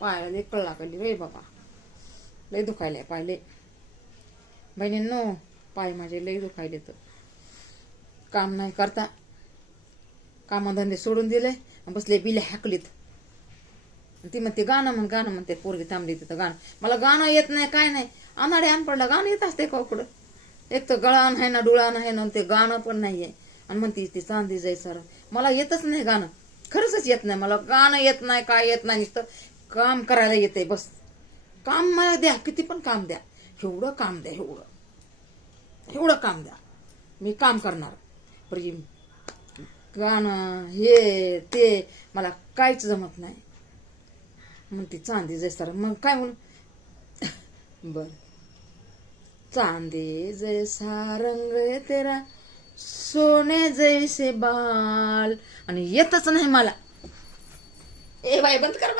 पायाला लय कळ लागली रे बाबा, लय दुखायला पाय. बहिणींनो, पाय माझे लय दुखायले. तर काम नाही करता, कामधंदे सोडून दिले, बसले बिले हाकलीत. ती म्हणते गाणं म्हणते पोरगी थांबली तिथं गाणं. मला गाणं येत नाही, काय नाही. अनाडे अनपडला गाणं येत असते का उकडं? एक तर गळा नाही ना, डुळा नाही ना, ते गाणं पण नाहीये. आणि म्हणते ती चांदी जाई सर, मला येतच नाही गाणं, खरंच येत नाही मला गाणं, येत नाही, काय येत नाही. नुसतं काम करायला येते बस. काम मला द्या, किती पण काम द्या, एवढं काम द्या, एवढं काम द्या, मी काम करणार. प्रेम, गाणं, हे ते मला काहीच जमत नाही. म्हणते चांदी जैसा, मग काय म्हणून बर, चांदी जैसा रंग तेरा, सोने जैसे बाल. आणि येतच नाही मला. ए बाई, बंद कर.